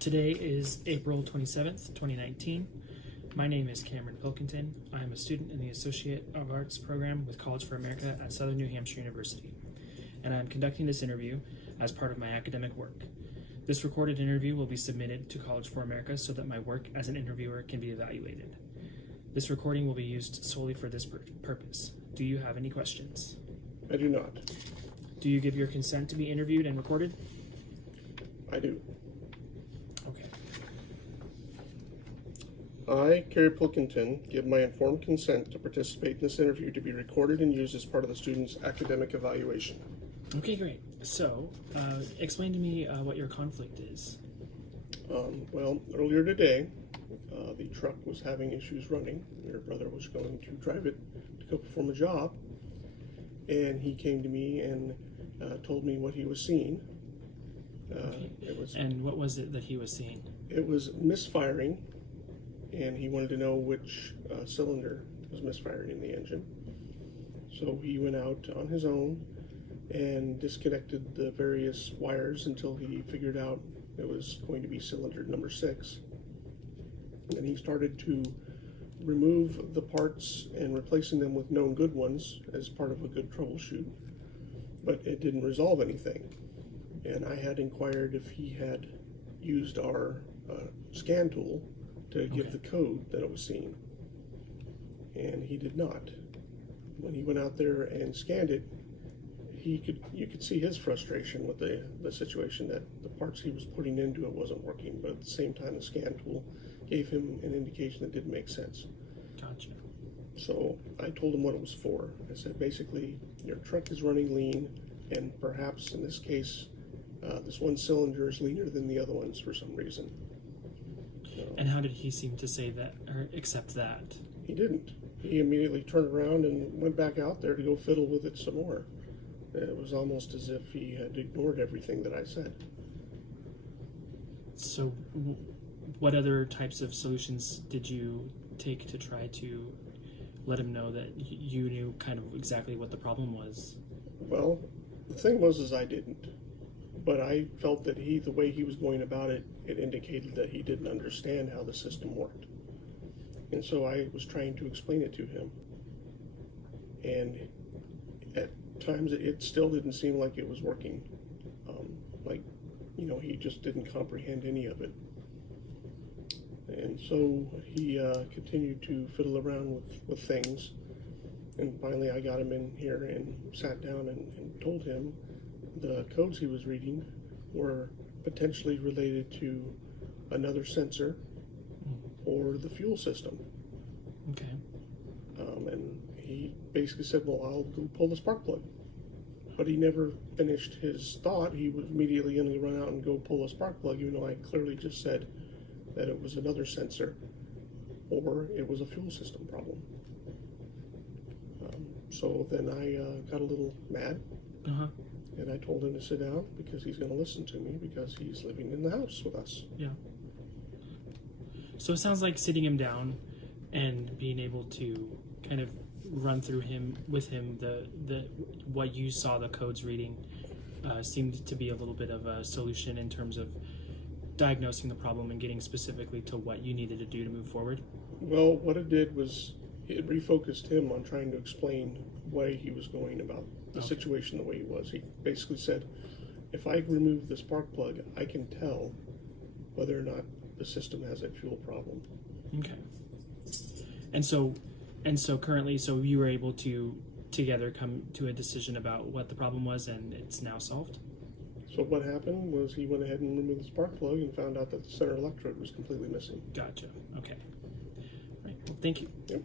Today is April 27th, 2019. My name is Cameron Pilkington. I am a student in the Associate of Arts program with College for America at Southern New Hampshire University, and I am conducting this interview as part of my academic work. This recorded interview will be submitted to College for America so that my work as an interviewer can be evaluated. This recording will be used solely for this purpose. Do you have any questions? I do not. Do you give your consent to be interviewed and recorded? I do. Okay. I, Carrie Pilkington, give my informed consent to participate in this interview to be recorded and used as part of the student's academic evaluation. Okay, great. So, explain to me what your conflict is. Well, earlier today, the truck was having issues running. Your brother was going to drive it to go perform a job, and he came to me and told me what he was seeing. Okay. And what was it that he was seeing? It was misfiring, and he wanted to know which cylinder was misfiring in the engine. So he went out on his own and disconnected the various wires until he figured out it was going to be cylinder number 6. And he started to remove the parts and replacing them with known good ones as part of a good troubleshoot, but it didn't resolve anything. And I had inquired if he had used our scan tool to give the code that it was seeing, and he did not. When he went out there and scanned it, you could see his frustration with the situation, that the parts he was putting into it wasn't working, but at the same time the scan tool gave him an indication that didn't make sense. Gotcha. So I told him what it was for. I said, basically, your truck is running lean, and perhaps in this case, this one cylinder is leaner than the other ones for some reason. And how did he seem to say that or accept that? He didn't. He immediately turned around and went back out there to go fiddle with it some more. It was almost as if he had ignored everything that I said. So what other types of solutions did you take to try to let him know that you knew kind of exactly what the problem was? Well, the thing was I didn't. But I felt that the way he was going about it, it indicated that he didn't understand how the system worked. And so I was trying to explain it to him. And at times it still didn't seem like it was working. He just didn't comprehend any of it. And so he continued to fiddle around with things. And finally I got him in here and sat down and told him the codes he was reading were potentially related to another sensor or the fuel system. Okay. And he basically said, well, I'll go pull the spark plug. But he never finished his thought. He was immediately going to run out and go pull a spark plug, even though I clearly just said that it was another sensor or it was a fuel system problem. So then I got a little mad. And I told him to sit down because he's going to listen to me because he's living in the house with us. Yeah. So it sounds like sitting him down and being able to kind of run through with him the what you saw the codes reading seemed to be a little bit of a solution in terms of diagnosing the problem and getting specifically to what you needed to do to move forward. Well, what it did was it refocused him on trying to explain why he was going about the situation the way he was. He basically said, if I remove the spark plug, I can tell whether or not the system has a fuel problem. Okay. And so currently, so you were able to together come to a decision about what the problem was, and it's now solved? So what happened was he went ahead and removed the spark plug and found out that the center electrode was completely missing. Gotcha. Okay. Right. Well, thank you. Yep.